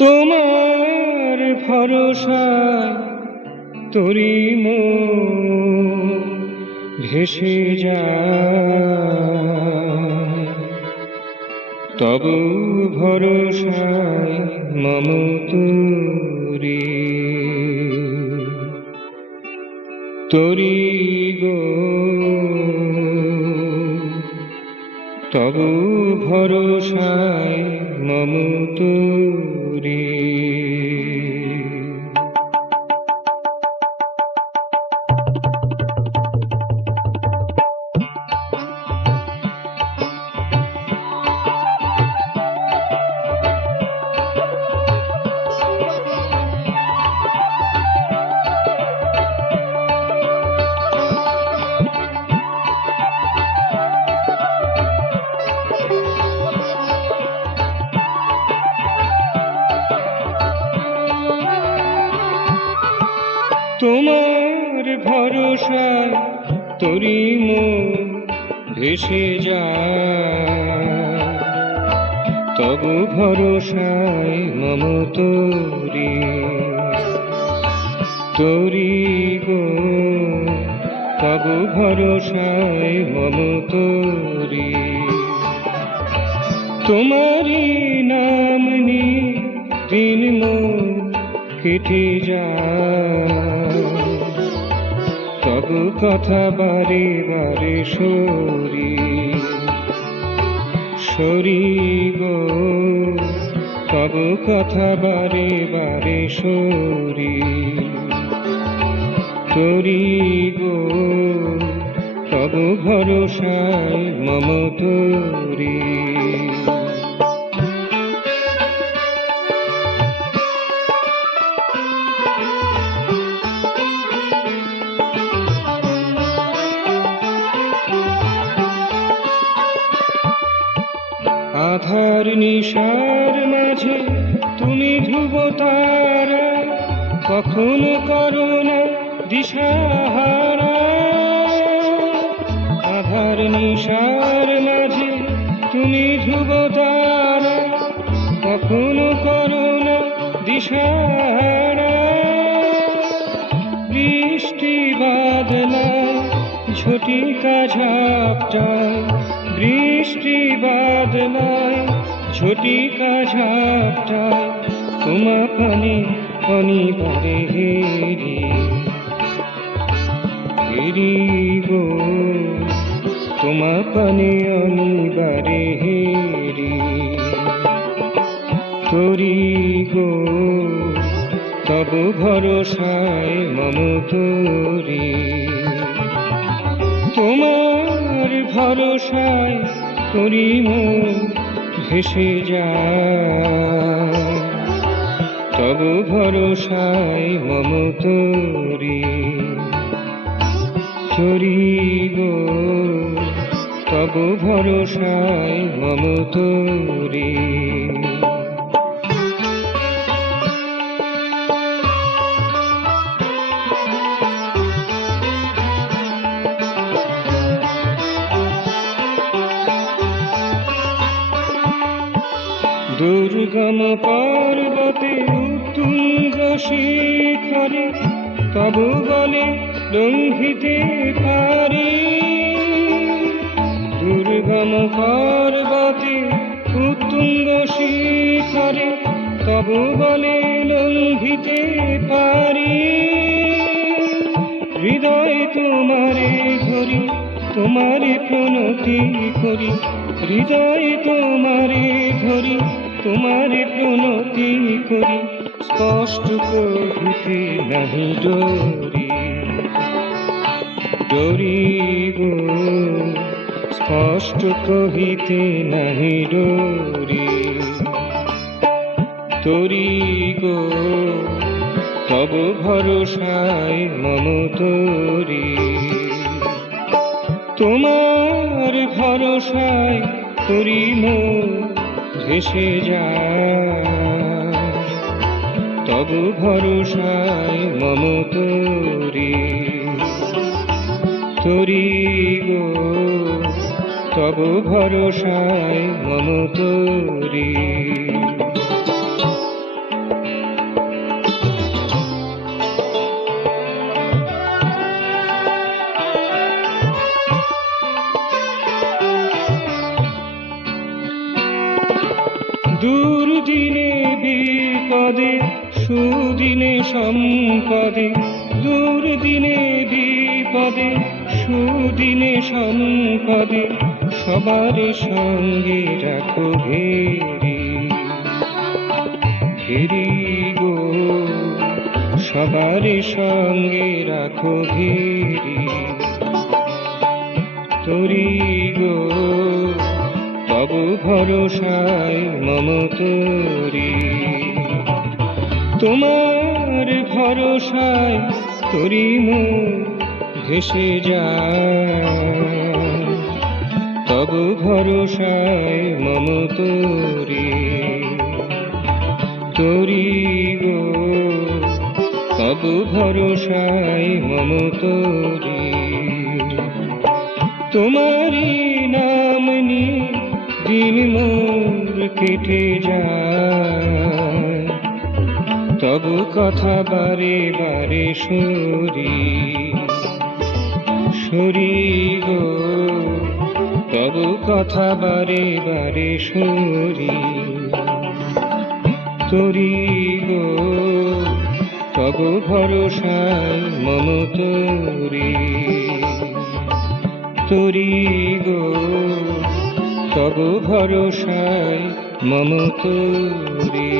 তোমার ভরসায় তোরি মন ভেসে যায়, তবু ভরসায় মম তোরি। তোরি গো তবু ভরসায় মম তোরি। তোমার ভরসায় তোরি মন ভেসে যায়, তবু ভরসায় মম তোরি। তোরি গো তবু ভরসায় মম তোরি। তোমারি নাম নিয়ে দিন মন কেটে যায়, তবু কথা বারে বারে সরি। সরি গো তবু কথা বারে বারে সরি। তোরি গো তবু ভরসায় মম তোরি। আধার নিশার মাঝে তুমি ধ্রুব তারা, কখনো করো না দিশাহারা। আধার নিশার মাঝে তুমি ধ্রুব তারা, কখনো করো না দিশাহারা। বৃষ্টি বাদলা ঝটিকা ঝাপটায়, বৃষ্টি বাদলায় ঝটিকা ঝাপটায়, তোমা পানে অনিবারে হেরি। হেরি গো তোমা পানে অনিবারে হেরি। তোরি গো তবু ভরসায় মম তোরি। তোমার ভরসায় তোরি মন ভেসে যায়, তবু ভরসায় মম তোরি। তোরি গো তবু ভরসায় মম তোরি। দুর্গম পর্বতে উত্তুঙ্গ শিখরে, তবু বলে লঙ্ঘিতে পারি। দুর্গম পর্বতে উত্তুঙ্গ শিখরে, তবু বলে লঙ্ঘিতে পারি। হৃদয় তোমারে ধরি তোমারে প্রণতি করি, হৃদয় তোমারে ধরি তোমারে প্রণতি করি। স্পষ্ট কহিতে নাহি ডরি। ডরি গো স্পষ্ট কহিতে নাহি ডরি। তোরি গো তবু ভরসায় মম তোরি। তোমার ভরসায় তোরি মন ভেসে যায়, তবু ভরসায় মম তোরি। তোরি গো তবু ভরসায় মম তোরি। বিপদে সুদিনে সম্পদে দুর্দিনে বিপদে সুদিনে সম্পদে সবার সঙ্গে রাখো ঘেরি ঘেরি গো সবার সঙ্গে রাখো ঘেরি তোরি গো তব ভরসায় মম তোরি তোমার ভরসায় তোরি মোর ভেসে যায় তব ভরসায় মম তোরি তোরি গো তব ভরসায় মম তোরি তোমারি নাম নিয়ে দিন মোর কেটে যায় তব কথা বারে বারে সরি সরি গো তব কথা বারে বারে সরি তোরি গো তব ভরসায় মম তোরি তোরি গো তব ভরসায় মম তোরি